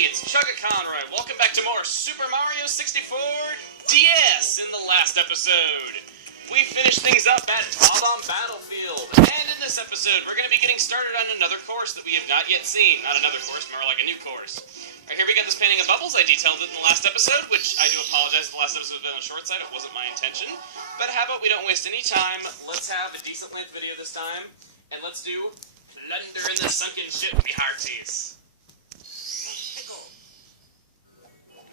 everybody, it's Chuggaaconroy. Welcome back to more Super Mario 64 DS. In the last episode, we finished things up at Bob-omb Battlefield. And in this episode, we're going to be getting started on another course that we have not yet seen. Not another course, more like a new course. Right here we got this painting of bubbles. I detailed it in the last episode, which I do apologize if the last episode has been on the short side. It wasn't my intention. But how about we don't waste any time? Let's have a decent length video this time. And let's do Plunder in the Sunken Ship, me hearties.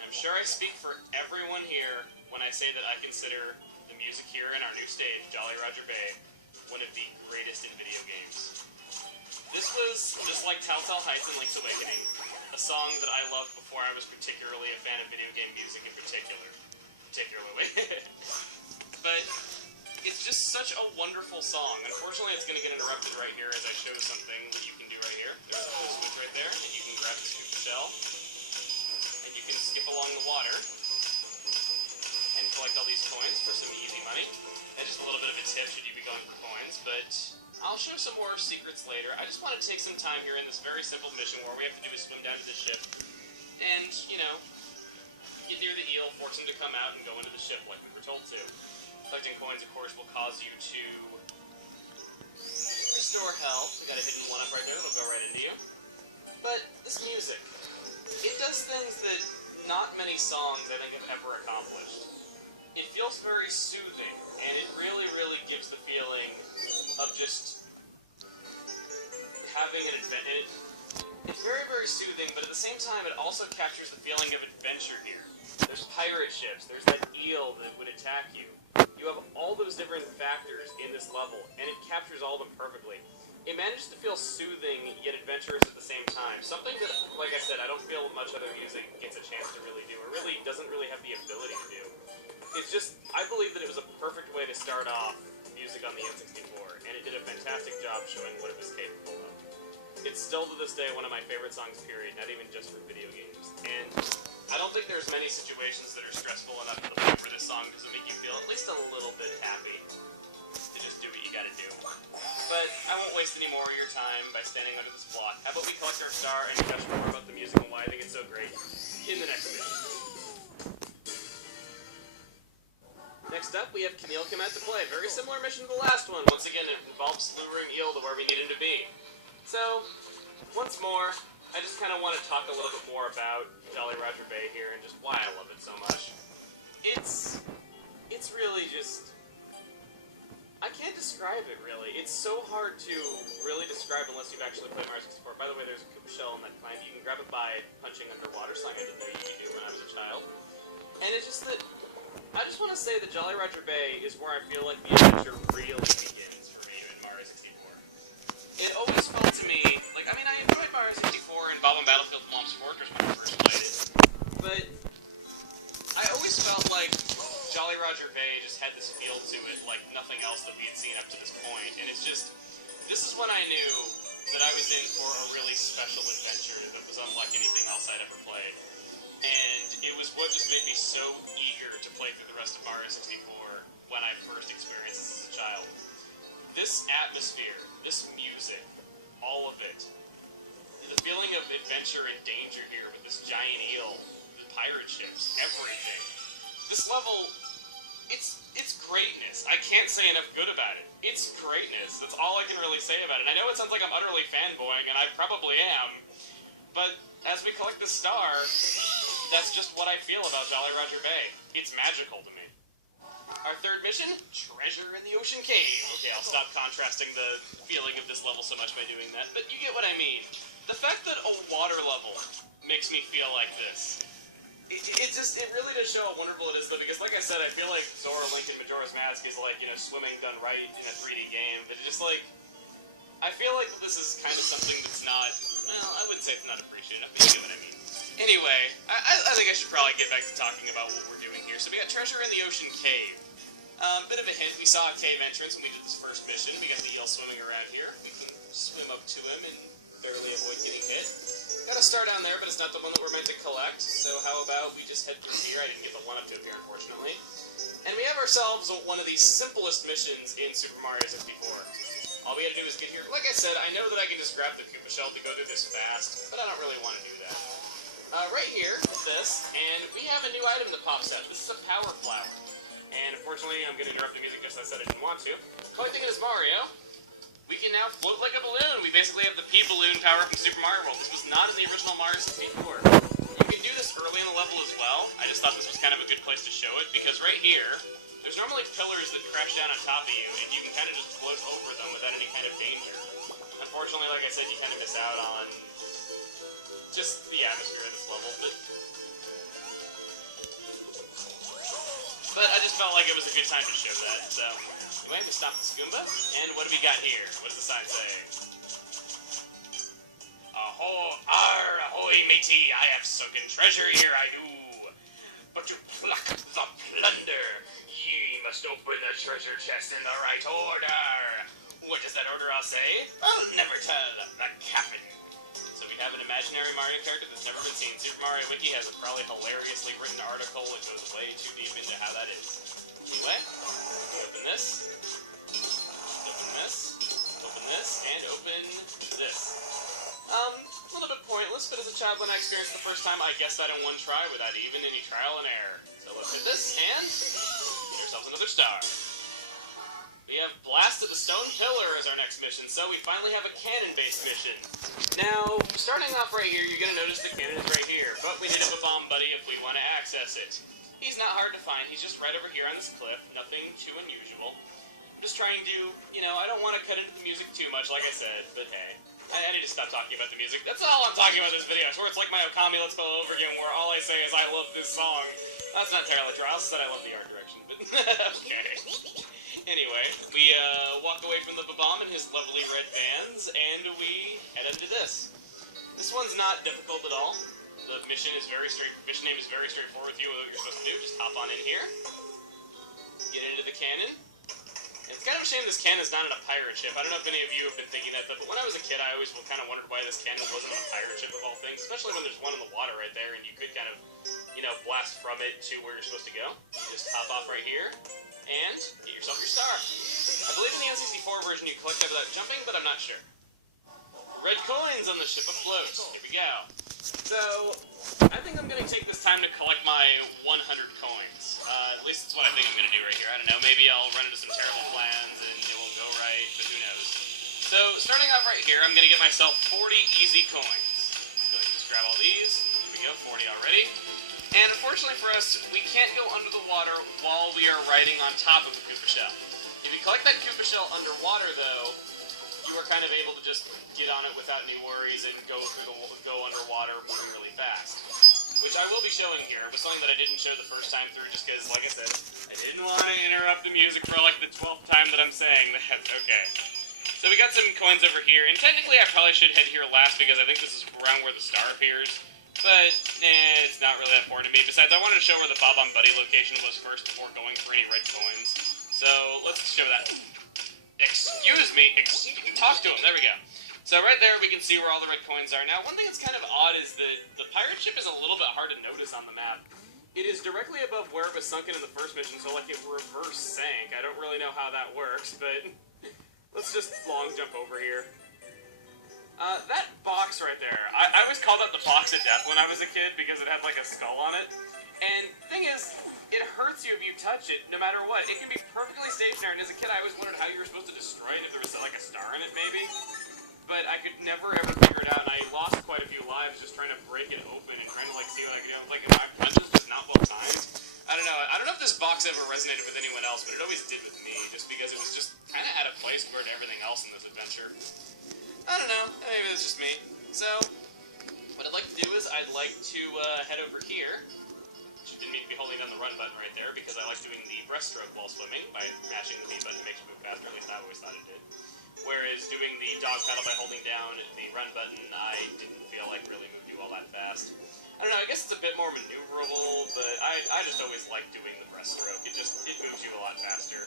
I'm sure I speak for everyone here when I say that I consider the music here in our new stage, Jolly Roger Bay, one of the greatest in video games. This was just like Telltale Heights and Link's Awakening, a song that I loved before I was particularly a fan of video game music in particularly. But it's just such a wonderful song. Unfortunately, it's going to get interrupted right here as I show something that you can do right here. There's a switch right there, and you can grab the scoop shell. You can skip along the water and collect all these coins for some easy money. And just a little bit of a tip should you be going for coins, but I'll show some more secrets later. I just want to take some time here in this very simple mission where all we have to do is swim down to the ship and, you know, get near the eel, force him to come out and go into the ship like we were told to. Collecting coins, of course, will cause you to restore health. We got a hidden one up right there that'll go right into you. But this music, it does things that not many songs, I think, have ever accomplished. It feels very soothing, and it really, really gives the feeling of just having an adventure. It's very, very soothing, but at the same time, it also captures the feeling of adventure here. There's pirate ships, there's that eel that would attack you. You have all those different factors in this level, and it captures all of them perfectly. It manages to feel soothing, yet adventurous at the same time. Something that, like I said, I don't feel much other music gets a chance to really do, or really doesn't really have the ability to do. It's just, I believe that it was a perfect way to start off music on the N64, and it did a fantastic job showing what it was capable of. It's still to this day one of my favorite songs, period, not even just for video games. And I don't think there's many situations that are stressful enough to the point where this song doesn't make you feel at least a little bit happy to just do what you gotta do. But I won't waste any more of your time by standing under this block. How about we collect our star and catch more about the music and why I think it's so great in the next mission. Next up, we have Camille come out to play. Very similar mission to the last one. Once again, it involves luring eel to where we need him to be. So, once more, I just kind of want to talk a little bit more about Jolly Roger Bay here and just why I love it so much. It's really just, I can't describe it, really. It's so hard to really describe unless you've actually played Mario 64. By the way, there's a Koopa shell in that climb. You can grab it by punching underwater, something I didn't do when I was a child. And it's just that, I just want to say that Jolly Roger Bay is where I feel like the adventure really begins for me in Mario 64. It always felt to me, like, I mean, I enjoyed Mario 64 and Bob-omb Battlefield and Mom's Fortress when I first played it, but I always felt like Jolly Roger Bay just had this feel to it like nothing else that we had seen up to this point, and it's just, this is when I knew that I was in for a really special adventure that was unlike anything else I'd ever played, and it was what just made me so eager to play through the rest of Mario 64 when I first experienced this as a child. This atmosphere, this music, all of it, the feeling of adventure and danger here with this giant eel, the pirate ships, everything. This level, it's greatness. I can't say enough good about it. It's greatness. That's all I can really say about it. I know it sounds like I'm utterly fanboying, and I probably am, but as we collect the star, that's just what I feel about Jolly Roger Bay. It's magical to me. Our third mission, Treasure in the Ocean Cave. Okay, I'll stop contrasting the feeling of this level so much by doing that, but you get what I mean. The fact that a water level makes me feel like this, it really does show how wonderful it is, though, because like I said, I feel like Zora, Link, and Majora's Mask is like, you know, swimming done right in a 3D game. It's just like, I feel like this is kind of something that's not, well, I wouldn't say it's not appreciated enough, but you get what I mean. Anyway, I think I should probably get back to talking about what we're doing here. So we got Treasure in the Ocean Cave. Bit of a hint, we saw a cave entrance when we did this first mission. We got the eel swimming around here. We can swim up to him and barely avoid getting hit. Got a star down there, but it's not the one that we're meant to collect, so how about we just head through here? I didn't get the one up to here, unfortunately. And we have ourselves one of the simplest missions in Super Mario 64. All we had to do is get here. Like I said, I know that I can just grab the Koopa shell to go through this fast, but I don't really want to do that. right here with this, and we have a new item that pops up. This is a power flower. And unfortunately, I'm going to interrupt the music just as I said I didn't want to. Collecting it as Mario, we can now float like a balloon. We basically have the P-Balloon power from Super Mario World. This was not in the original Mario 64. You can do this early in the level as well. I just thought this was kind of a good place to show it, because right here, there's normally pillars that crash down on top of you, and you can kind of just float over them without any kind of danger. Unfortunately, like I said, you kind of miss out on just the atmosphere of this level, but I just felt like it was a good time to show that, so anyway, we stop the Skoomba, and what do we got here? What does the sign say? Ahoy, matey, I have sunken treasure here, I do. But to pluck the plunder, ye must open the treasure chest in the right order. What does that order all say? I'll never tell the captain. So we have an imaginary Mario character that's never been seen. Super Mario Wiki has a probably hilariously written article that goes way too deep into how that is. Anyway, open this, open this, open this, and open this. A little bit pointless, but as a child when I experienced the first time, I guessed that in one try without even any trial and error. So let's hit this, and get ourselves another star. We have Blast at the Stone Pillar as our next mission, so we finally have a cannon-based mission. Now, starting off right here, you're going to notice the cannon is right here, but we need a bomb buddy if we want to access it. He's not hard to find, he's just right over here on this cliff, nothing too unusual. I'm just trying to, I don't want to cut into the music too much, like I said, but hey. I need to stop talking about the music. That's all I'm talking about in this video. I swear it's like my Okami Let's Go over again, where all I say is I love this song. That's not terribly true. I also said I love the art direction, but okay. Anyway, we walk away from the Babam and his lovely red bands, and we head into this. This one's not difficult at all. The mission name is very straightforward with you. What you're supposed to do, just hop on in here, get into the cannon. It's kind of a shame this cannon's not on a pirate ship. I don't know if any of you have been thinking that, but when I was a kid, I always kind of wondered why this cannon wasn't on a pirate ship of all things, especially when there's one in the water right there, and you could kind of, blast from it to where you're supposed to go. Just hop off right here, and get yourself your star. I believe in the N64 version you collect that without jumping, but I'm not sure. Red coins on the ship afloat. Here we go. So, I think I'm going to take this time to collect my 100 coins. At least that's what I think I'm going to do right here. I don't know, maybe I'll run into some terrible plans and it won't go right, but who knows. So, starting off right here, I'm going to get myself 40 easy coins. Go ahead and just grab all these. Here we go, 40 already. And unfortunately for us, we can't go under the water while we are riding on top of the Koopa Shell. If you collect that Koopa Shell underwater, though, you are kind of able to just get on it without any worries and go underwater really fast. Which I will be showing here. It was something that I didn't show the first time through just because, like I said, I didn't want to interrupt the music for like the 12th time that I'm saying that. Okay. So we got some coins over here, and technically I probably should head here last because I think this is around where the star appears. But, it's not really that important to me. Besides, I wanted to show where the Bob on Buddy location was first before going for any red coins. So, let's show that. Excuse me, talk to him, there we go. So right there we can see where all the red coins are. Now, one thing that's kind of odd is that the pirate ship is a little bit hard to notice on the map. It is directly above where it was sunken in the first mission, so like it reverse sank. I don't really know how that works, but let's just long jump over here. That box right there, I always called that the box of death when I was a kid because it had like a skull on it. And the thing is, it hurts you if you touch it, no matter what. It can be perfectly stationary, and as a kid I always wondered how you were supposed to destroy it, if there was like a star in it maybe. But I could never ever figure it out, and I lost quite a few lives just trying to break it open and trying to like see what I could do. Like, my punch was just not well timed. I don't know if this box ever resonated with anyone else, but it always did with me, just because it was just kind of out of place compared to everything else in this adventure. I don't know, maybe it's just me. So, what I'd like to do is I'd like to head over here. Didn't mean to be holding down the run button right there because I like doing the breaststroke while swimming by mashing the B button to make you move faster, at least I always thought it did. Whereas doing the dog paddle by holding down the run button, I didn't feel like really moved you all that fast. I don't know, I guess it's a bit more maneuverable, but I just always like doing the breaststroke. It moves you a lot faster.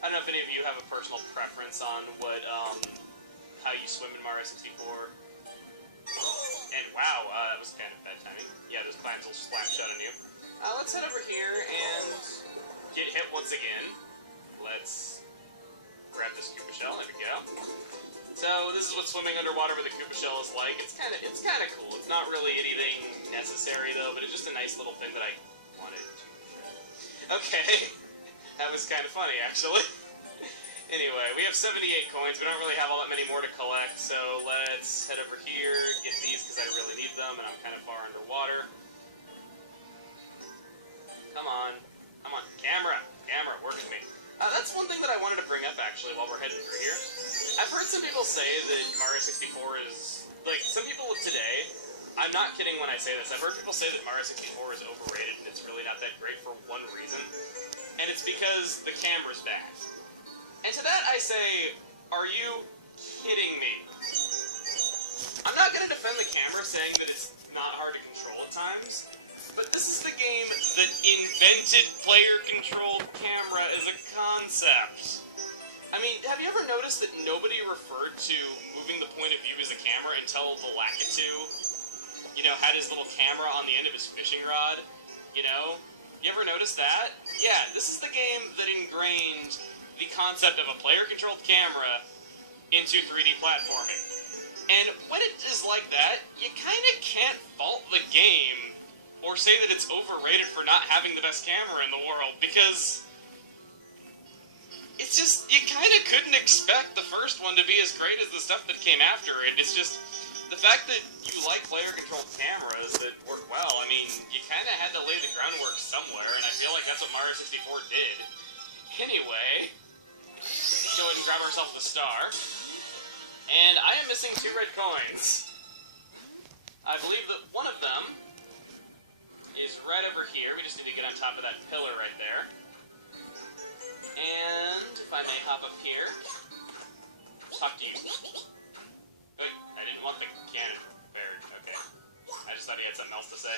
I don't know if any of you have a personal preference on what, how you swim in Mario 64. And wow, that was kind of bad timing. Yeah, those climb will slam shut on you. Let's head over here and get hit once again. Let's grab this Koopa Shell, there we go. So this is what swimming underwater with a Koopa shell is like. It's kind of cool. It's not really anything necessary though, but it's just a nice little thing that I wanted to. Okay, that was kind of funny actually. Anyway, we have 78 coins. We don't really have all that many more to collect, so let's head over here, get these because I really need them, and I'm kind of far underwater. Come on, camera, work with me. That's one thing that I wanted to bring up, actually, while we're heading through here. I've heard some people say that Mario 64 is... Like, some people today... I'm not kidding when I say this. I've heard people say that Mario 64 is overrated, and it's really not that great for one reason. And it's because the camera's bad. And to that I say, are you kidding me? I'm not going to defend the camera saying that it's not hard to control at times. But this is the game that invented player-controlled camera as a concept. I mean, have you ever noticed that nobody referred to moving the point of view as a camera until the Lakitu, you know, had his little camera on the end of his fishing rod? You know? You ever notice that? Yeah, this is the game that ingrained the concept of a player-controlled camera into 3D platforming. And when it is like that, you kind of can't fault the game or say that it's overrated for not having the best camera in the world, because it's just, you kind of couldn't expect the first one to be as great as the stuff that came after it. It's just, the fact that you like player-controlled cameras that work well, I mean, you kind of had to lay the groundwork somewhere, and I feel like that's what Mario 64 did. Anyway, let's go ahead and grab ourselves the star. And I am missing 2 red coins. I believe that one of them is right over here. We just need to get on top of that pillar right there. And if I may hop up here, talk to you. Wait, I didn't want the cannon buried. Okay. I just thought he had something else to say.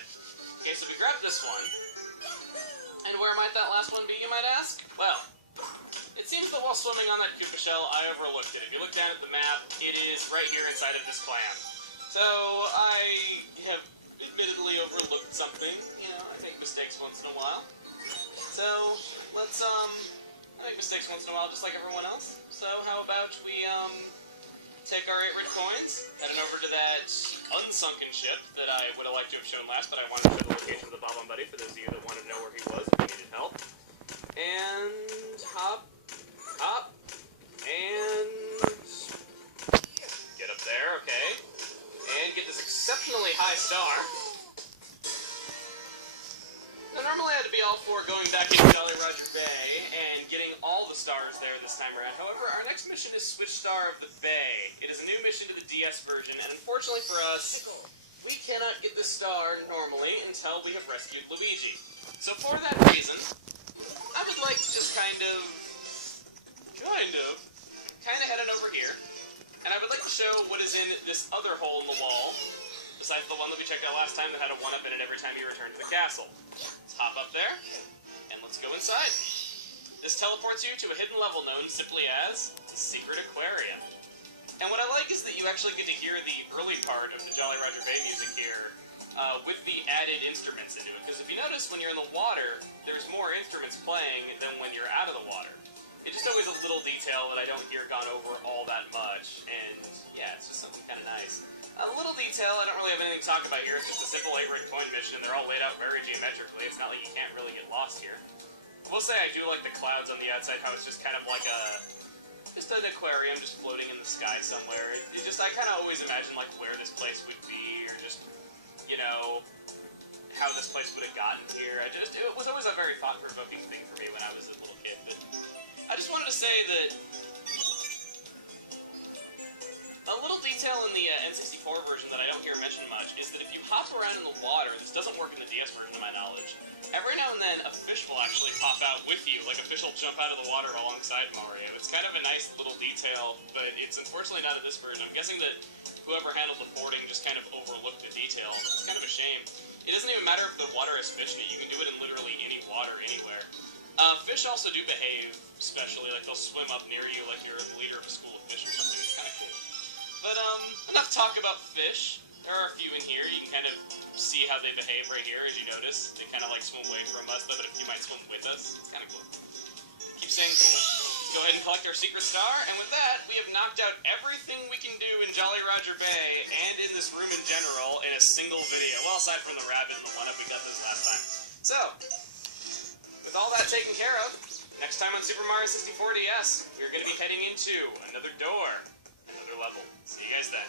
Okay, so we grabbed this one. And where might that last one be, you might ask? Well, it seems that while swimming on that Koopa shell, I overlooked it. If you look down at the map, it is right here inside of this clam. So, I have admittedly overlooked something. You know, I make mistakes once in a while. So, let's, I make mistakes once in a while just like everyone else. So, how about we, take our 8 red coins, head on over to that unsunken ship that I would have liked to have shown last, but I wanted to show the location of the Bob-on Buddy for those of you that wanted to know where he was if you needed help. And hop, and get up there, okay. And get this exceptionally high star. Now, normally I'd be all for going back into Jolly Roger Bay and getting all the stars there this time around. However, our next mission is Switch Star of the Bay. It is a new mission to the DS version, and unfortunately for us, we cannot get this star normally until we have rescued Luigi. So for that reason, I would like to just kind of head on over here, and I would like to show what is in this other hole in the wall, besides the one that we checked out last time that had a 1-up in it every time you return to the castle. Let's hop up there, and let's go inside. This teleports you to a hidden level known simply as the Secret Aquarium. And what I like is that you actually get to hear the early part of the Jolly Roger Bay music here, with the added instruments into it. Because if you notice, when you're in the water, there's more instruments playing than when you're out of the water. It's just always a little detail that I don't hear gone over all that much, and yeah, it's just something kind of nice. A little detail, I don't really have anything to talk about here, it's just a simple 8 red coin mission, and they're all laid out very geometrically. It's not like you can't really get lost here. I will say I do like the clouds on the outside, how it's just kind of like just an aquarium just floating in the sky somewhere. I kind of always imagine like where this place would be, or just, you know, how this place would have gotten here. It was always a very thought-provoking thing for me when I was a little kid, but I just wanted to say that a little detail in the N64 version that I don't hear mentioned much is that if you hop around in the water, this doesn't work in the DS version to my knowledge, every now and then a fish will actually pop out with you, like a fish will jump out of the water alongside Mario. It's kind of a nice little detail, but it's unfortunately not in this version. I'm guessing that whoever handled the porting just kind of overlooked the detail. It's kind of a shame. It doesn't even matter if the water has fish in it, you can do it in literally any water, anywhere. Fish also do behave specially, like they'll swim up near you like you're the leader of a school of fish or something. It's kind of cool. But, enough talk about fish. There are a few in here. You can kind of see how they behave right here, as you notice. They kind of like swim away from us, though, but if you might swim with us, it's kind of cool. Keep saying cool. go ahead and collect our secret star, and with that, we have knocked out everything we can do in Jolly Roger Bay and in this room in general in a single video. Well, aside from the rabbit and the one-up, we got those last time. So, with all that taken care of, next time on Super Mario 64 DS, we're going to be heading into another door, another level. See you guys then.